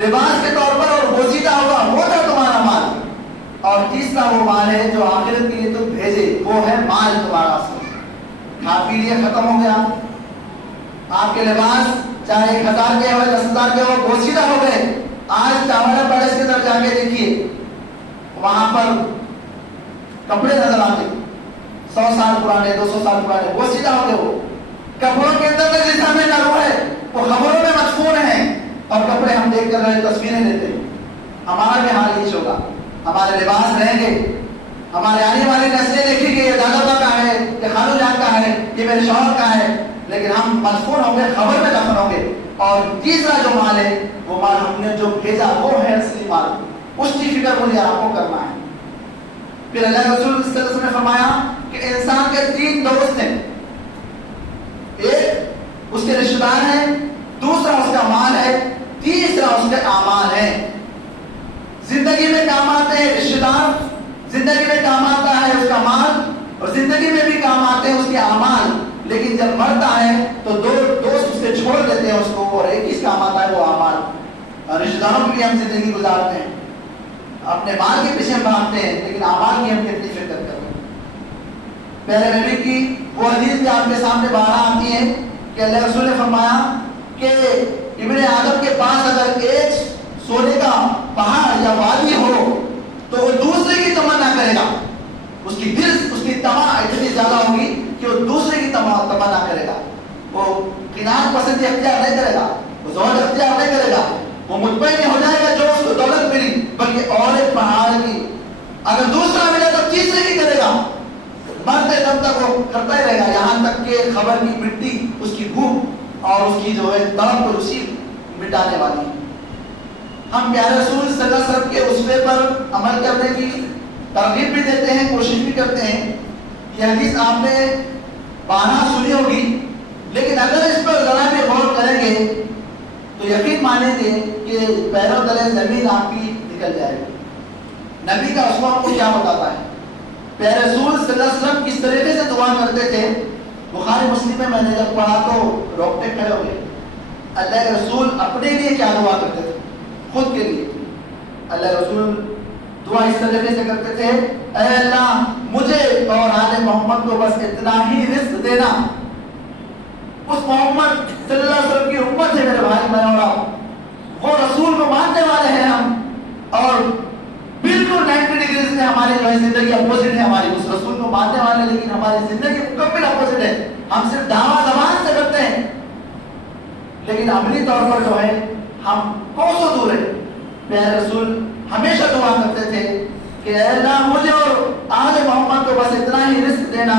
لباس کے طور پر اور بوسیدہ ہوگا وہ تھا تمہارا مال. اور تیسرا وہ مال ہے جو آخرت کے لیے تم بھیجے، وہ ہے مال تمہارا. کھا پی لیے ختم ہو گیا، آپ کے لباس چاہے 1000 کے ہو 10,000 کے ہو بوسیدہ ہو گئے. آج چاوڑا پیلس کے اندر جا کے دیکھیے، وہاں پر کپڑے نظر آتے 100 سال پرانے 200 سال پرانے بوسیدہ ہو گئے. وہ کپڑوں کے اندر جیسا میں نہ ہے، وہ خبروں میں مدفون ہیں، اور کپڑے ہم دیکھ کر رہے تصویریں لیتے ہیں. ہمارا بھی حال یہ ہوگا، ہمارے لباس رہیں گے، ہمارے آنے والی نسلیں دیکھیں گے یہ دادا کا ہے، یہ خالو جان کا ہے، یہ میرے شوہر کا ہے، لیکن ہم مدفون ہوں گے، خبر میں دفن ہوں گے. اور تیسرا جو مال ہے وہ مال ہم نے جو بھیجا وہ ہے اصلی مال، اس کی فکر مجھے آپ کو کرنا ہے. پھر اللہ رسول صلی اللہ علیہ وسلم نے فرمایا کہ انسان کے 3 دوست ہیں، ایک اس کے رشتہ دار ہیں، دوسرا اس کا مال ہے، تیسرا اس کے اعمال ہیں. زندگی میں کام آتے ہیں رشتہ دار، زندگی میں کام آتا ہے اس کا مال، اور زندگی میں بھی کام آتے ہیں اس کے اعمال. لیکن جب مرتا ہے تو 2 دوست اس سے چھوڑ دیتے ہیں اس کو، اور ایک ہی کام آتا ہے وہ اعمال. اور رشتہ داروں کے لیے ہم زندگی گزارتے ہیں، اپنے مال کے پیچھے بھاگتے ہیں، لیکن اعمال کی ہم کتنی فکر کرتے ہیں. پہلے نبی کی وہ حدیث بھی آپ کے سامنے باہر آتی ہے کہ اللہ رسول نے فرمایا کہ ابن آدم کے پاس اگر ایک سونے کا پہاڑ یا وادی ہو تو وہ دوسرے کی تمنا کرے گا. اس کی دل اس کی تمنا اتنی زیادہ ہوگی کہ وہ دوسرے کی تمنا کرے گا. وہ قناعت پسندی اختیار نہیں کرے گا، وہ زہد اختیار نہیں کرے گا، وہ مطمئن ہو جائے گا جو اس کو دولت ملی، بلکہ اور ایک پہاڑ کی اگر دوسرا ملے تو تیسرے کی کرے گا. مرتے دم تک وہ کرتا ہی رہے گا، یہاں تک کہ خبر کی مٹی اس کی بھوک اور اس کی جو ہے تڑپ کو اسی مٹانے والی ہے. ہم پیارے رسول صلی اللہ علیہ وسلم کے اسوے پر عمل کرنے کی ترغیب بھی دیتے ہیں، کوشش بھی کرتے ہیں. یہ حدیث آپ نے بارہا سنی ہوگی، لیکن اگر اس پر ذرا بھی غور کریں گے تو یقین مانیں گے کہ پیروں تلے زمین آپ کی نکل جائے گی. نبی کا اسوہ کو کیا بتاتا ہے؟ پیارے رسول صلی اللہ علیہ وسلم کس طریقے سے دعا کرتے تھے. بخاری مسلم میں میں نے جب پڑھا تو روکتے کھڑے ہو گئے. اللہ کے رسول اپنے لیے کیا دعا کرتے تھے؟ خود کے لیے. اللہ رسول دعا اس طریقے سے کرتے تھے، اے اللہ مجھے اور آل محمد کو بس اتنا ہی رزق دینا. اس محمد صلی اللہ علیہ وسلم کی امت ہے میرے بھائی، میں اور آپ وہ رسول کو ماننے والے ہیں ہم، اور بالکل 90 ڈگری سے ہماری جو ہے زندگی اپوزٹ ہے ہماری. اس رسول کو ماننے والے لیکن ہماری زندگی مکمل اپوزٹ ہے. ہم صرف دعویٰ زبان سے کرتے ہیں لیکن عملی طور پر جو ہے ہم کوسوں دور ہیں. پیارے رسول ہمیشہ دعا کرتے تھے کہ اے اللہ مجھے اور آل محمد کو بس اتنا ہی رزق دینا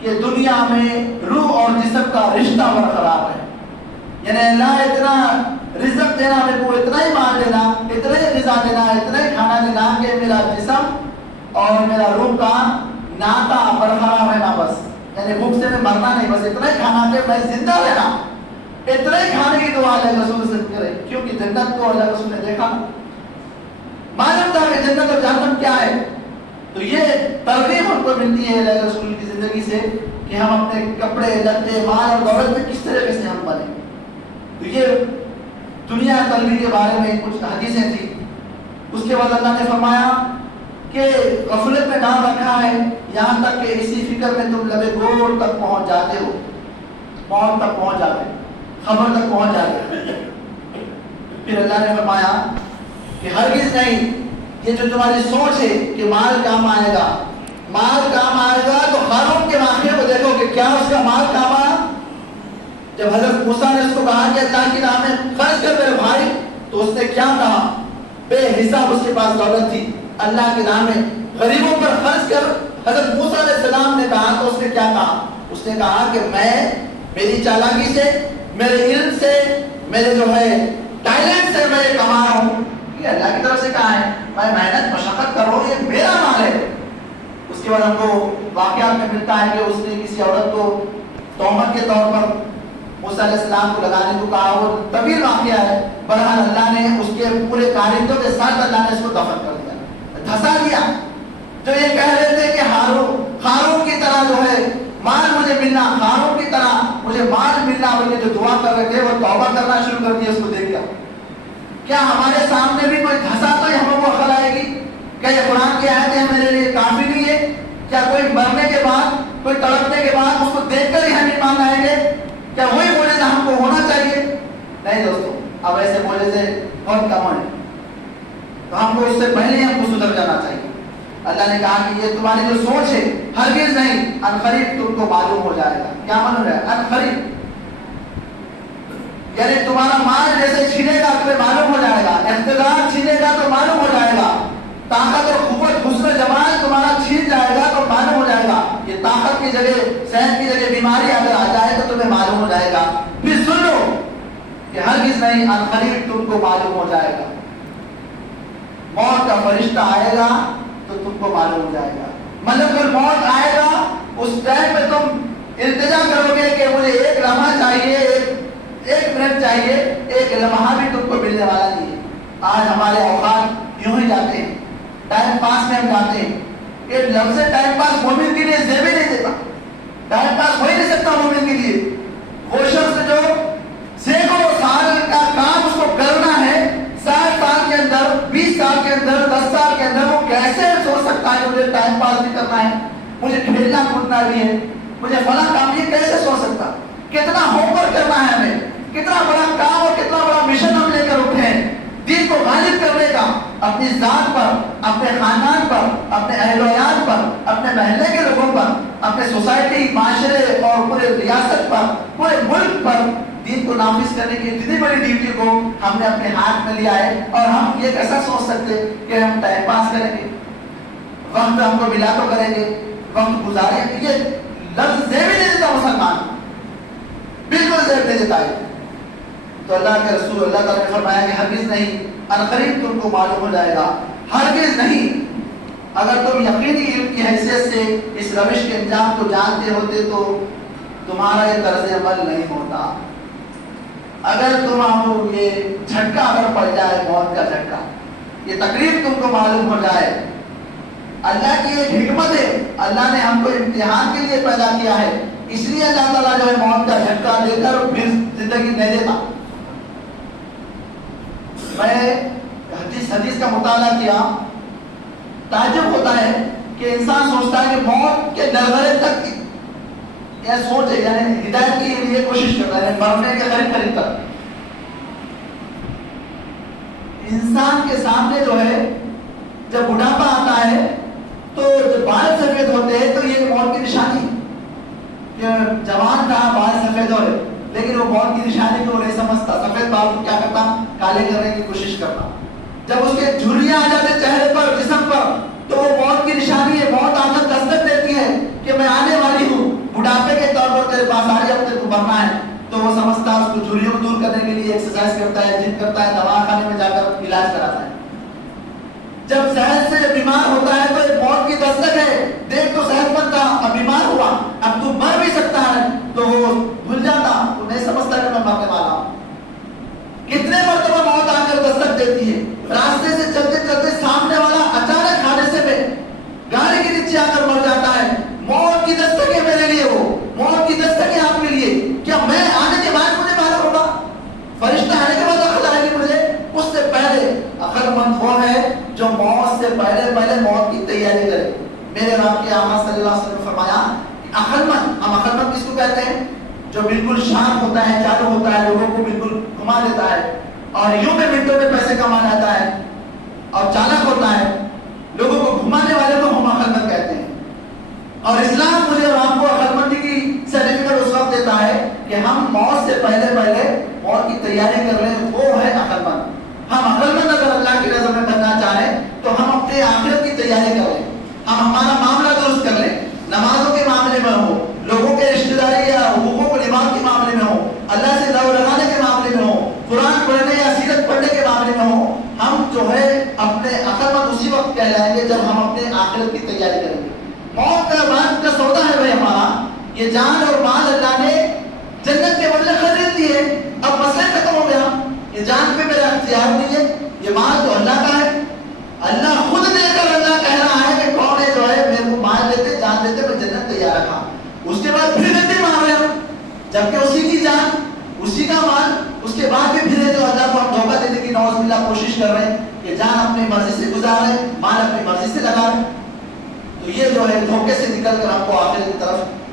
کہ دنیا میں روح اور جسم کا رشتہ برقرار ہے. یعنی اللہ اتنا رزق دینا، میرے کو اتنا ہی مال دینا، اتنا ہی غذا دینا، اتنا ہی کھانا دینا کہ میرا جسم اور میرا روح کا ناتا برقرار رہنا. بس یعنی بھوک سے میں مرنا نہیں، بس اتنا ہی کھانا کہ میں زندہ رہنا. اتنا ہی کھانے کی دعا اللہ رسول سے کرے، کیونکہ جنت کو اللہ رسول نے دیکھا، معلوم تھا کہ جنت اور جہنم کیا ہے. تو یہ ترغیب ہم کو ملتی ہے اللہ رسول کی زندگی سے کہ ہم اپنے کپڑے لتے مال اور دولت میں کس طریقے سے ہم بنے. تو یہ دنیا طلبی کے بارے میں کچھ حدیثیں تھیں. اس کے بعد اللہ نے فرمایا کہ غفلت میں ڈال رکھا ہے یہاں تک کہ اسی فکر میں تم لبے گور تک پہنچ جاتے ہو، موت تک پہنچ جاتے، خبر تک پہنچ جاتے. پھر اللہ نے فرمایا کہ ہرگز نہیں، یہ جو تمہاری سوچ ہے کہ مال کام آئے گا، مال کام آئے گا، تو قارون کے واقعے کو دیکھو کہ کیا اس کا مال کام آیا. جب حضرت موسیٰ نے اس کو کہا کہ اللہ کی راہ میں خرچ کر میرے بھائی، تو اس نے کیا کہا؟ بے حساب اس کے پاس دولت تھی، اللہ کی راہ میں غریبوں پر خرچ کر. حضرت موسیٰ علیہ السلام نے کہا تو اس نے کیا کہا؟ اس نے کہا کہ میں میری چالاکی سے، میرے علم سے، میرے جو ہے ٹیلنٹ سے میں یہ کما رہا ہوں. یہ اللہ کی طرف سے کہا ہے، میں محنت مشقت کر رہا ہوں، یہ میرا مال ہے. اس کے بعد ہم کو واقعات میں ملتا ہے کہ اس نے کسی عورت کو تہمت کے طور پر موسیٰ علیہ السلام کو لگانے کو کہا. وہ طویل واقعہ ہے. بہرحال اللہ نے اس کے پورے کارندوں کے ساتھ اللہ نے اس کو دفن کر دیا، دھسا دیا. جو یہ کہہ رہے تھے کہ ہارون کی طرح جو ہے مال مجھے ملنا، ہارون کی طرح مجھے مال ملنا، بلکہ جو دعا کر رہے تھے وہ توبہ کرنا شروع کر دیا. اس کو دیکھ لیا کیا ہمارے سامنے بھی کوئی دھسا تو ہمیں وہ عقل آئے گی؟ کیا یہ قرآن کی آیتیں میرے لیے کافی نہیں ہے؟ کیا کوئی مرنے کے بعد، کوئی تڑپنے کے بعد اس کو دیکھ کر ہی ہم ایمان لائیں گے؟ کیا وہی موجزہ ہم کو ہونا چاہیے؟ نہیں دوستو، اب ایسے موجزے بہت کم ہیں، تو ہم کو اس سے پہلے ہم کو سدھر جانا چاہیے۔ اللہ نے کہا کہ یہ تمہاری جو سوچ ہے ہرگز نہیں، عنقریب تم کو معلوم ہو جائے گا۔ کیا معلوم ہے؟ عنقریب یعنی تمہارا مال جیسے چھینے گا تمہیں معلوم ہو جائے گا، اقتدار چھینے گا تو معلوم ہو جائے گا، طاقت اور قوت حسن جمال تمہارا چھین جائے گا تو معلوم ہو جائے گا۔ یہ طاقت کی جگہ، صحت کی جگہ بیماری اگر آ جائے تو تمہیں معلوم ہو جائے گا۔ پھر سن لو کہ ہرگز نہیں، عنقریب تم کو معلوم ہو جائے گا۔ موت کا فرشتہ آئے گا تو تم کو معلوم ہو جائے گا۔ ملک الموت آئے گا، اس ٹائم پہ تم التجا کرو گے کہ مجھے ایک لمحہ چاہیے، ایک منٹ چاہیے، ایک لمحہ بھی تم کو ملنے والا نہیں ہے۔ آج ہمارے اوقات یوں ہی جاتے ہیں، ٹائم پاس میں ہم جاتے ہیں۔ یہ لفظ ٹائم پاس مومن کے لیے زیب نہیں دیتا، ٹائم پاس ہو ہی نہیں سکتا مومن کے لیے۔ وہ شخص جو سینکڑوں سال کا کام اس کو کرنا ہے، 60 سال کے اندر، 20 سال کے اندر، 10 سال کے اندر، وہ کیسے سوچ سکتا ہے مجھے ٹائم پاس بھی کرنا ہے، مجھے کھیلنا کودنا بھی ہے، مجھے فلاں کام، یہ کیسے سوچ سکتا؟ کتنا ہوم ورک کرنا ہے ہمیں، کتنا بڑا کام اور کتنا بڑا مشن ہم لے کر اٹھے ہیں دین کو غالب کرنے کا، اپنی ذات پر، اپنے خاندان پر، اپنے اہل و عیال پر، اپنے محلے کے لوگوں پر، اپنے سوسائٹی، معاشرے اور پورے ریاست پر، پورے ملک پر دین کو نافذ کرنے کی اتنی بڑی ڈیوٹی کو ہم نے اپنے ہاتھ میں لیا ہے، اور ہم یہ کیسا سوچ سکتے کہ ہم ٹائم پاس کریں گے، وقت ہم کو ملا تو کریں گے، وقت گزاریں گے؟ یہ لفظ زیب نہیں دیتا مسلمان، بالکل زیب نہیں دیتا ہے۔ تو اللہ کے رسول اللہ تعالیٰ نے فرمایا کہ ہرگز نہیں، عنقریب تم کو معلوم ہو جائے گا، ہرگز نہیں۔ اگر تم یقینی علم کی حیثیت سے اس روش کے انجام کو جانتے ہوتے تو تمہارا یہ طرز عمل نہیں ہوتا۔ اگر تم یہ جھٹکا اگر پڑ جائے، موت کا جھٹکا، یہ تکلیف تم کو معلوم ہو جائے، اللہ کی ایک حکمت ہے، اللہ نے ہم کو امتحان کے لیے پیدا کیا ہے، اس لیے اللہ تعالیٰ جو ہے موت کا جھٹکا دے کر پھر زندگی نہیں دیتا۔ میں حدیث کا مطالعہ کیا، تعجب ہوتا ہے کہ انسان سوچتا ہے کہ موت کے دربارے تک یہ سوچ ہے، یعنی ہدایت کے لیے کوشش کرتا ہے، مرنے کے قریب تک۔ انسان کے سامنے جو ہے جب بڑھاپا آتا ہے تو جب بال سفید ہوتے ہیں تو یہ موت کی نشانی، کہ جوان تھا بال سفید ہو رہے، لیکن وہ موت کی نشانی کو نہیں سمجھتا، سفید بال کو کیا کرتا، کالے کرنے کی کوشش کرتا۔ جب اس کے جھریاں آ جاتے چہرے پر، جسم پر، تو وہ موت کی نشانی ہے، موت آ کر دستک دیتی ہے کہ میں آنے والی ہوں، بڑھاپے کے طور پر تیرے پاس آ رہی ہے، اب تیرے کو مرنا ہے۔ تو وہ سمجھتا ہے، اس کو جھریوں کو دور کرنے کے لیے ایکسرسائز کرتا ہے، جم کرتا ہے، دواخانے میں جا کر علاج کراتا ہے۔ جب صحت سے بیمار ہوتا ہے تو ایک موت کی دستک ہے، دیکھ تو صحت مند تھا، اب بیمار ہوا، اب تو مر بھی سکتا ہے، تو وہ بھول جاتا، وہ نہیں سمجھتا کہ میں مرنے والا ہوں۔ کتنے مرتبہ موت آ کر دستک دیتی ہے، راستے سے چلتے چلتے سامنے والا اچانک حادثے میں گاڑی کے نیچے آ کر مر جاتا ہے، موت کی دستک ہے میرے لیے، وہ موت کی دستک ہے آپ کے لیے۔ کیا میں آنے کے بعد مجھے معلوم ہوگا؟ فرشتہ آنے کے بعد عقل آئے گی مجھے؟ اس سے پہلے عقل مند وہ ہے جو موت سے پہلے موت کی تیاری کرے۔ میرے رب کے آقا صلی اللہ علیہ وسلم نے فرمایا عقل مند، ہم عقل مند کس کو کہتے ہیں؟ جو بالکل شارپ ہوتا ہے، چالو ہوتا ہے، لوگوں کو بالکل گھما دیتا ہے اور یوں میں منٹوں میں پیسے کما جاتا ہے، اور چالک ہوتا ہے، لوگوں کو گھمانے والے کو ہم عقل مند کہتے ہیں۔ اور اسلام مجھے اور آپ کو عقل مندی کی سرٹیفکیٹ اس وقت دیتا ہے کہ ہم موت سے پہلے موت کی تیاری کر لیں، وہ ہے عقل مند۔ ہم عقل مند اگر اللہ کی نظر میں بننا چاہیں تو ہم اپنے آخرت کی تیاری کر لیں، ہم ہمارا معاملہ درست کر لیں، نمازوں کے معاملے میں ہو، لوگوں کے رشتہ داری یا حقوقوں کو نبھانے کے معاملے میں ہو، اللہ سے لو لگانے کے معاملے میں ہو، قرآن پڑھنے یا سیرت پڑھنے کے معاملے میں ہو، ہم جو ہے اپنے عقل مند اسی وقت کہلائیں گے جب ہم اپنے آخرت کی تیاری کریں گے۔ موت کا بعد کا سودا ہے بھائی ہمارا، یہ جان اور مال اللہ نے جنت کے بدلے خرید لیے، اب مسئلہ ختم ہو گیا، یہ جان پہ میرا اختیار نہیں ہے، یہ مال تو اللہ کا ہے، اللہ خود دے کر اللہ کہہ رہا ہے کہ کون ہے جو ہے میرے کو مال دیتے، جان دیتے، میں جنت تیار رکھا، اس کے بعد پھر دیتے مار رہے ہم، جبکہ اسی کی جان، اسی کا مال، اس کے بعد بھی پھرے جو اللہ کو ہم دھوکہ دیتے کہ نعوذ باللہ کوشش کر رہے ہیں کہ جان اپنی مرضی سے گزارے، مال اپنی مرضی سے لگائے، تو یہ جو ہے دھوکے سے نکل کر ہم کو آخرت کی طرف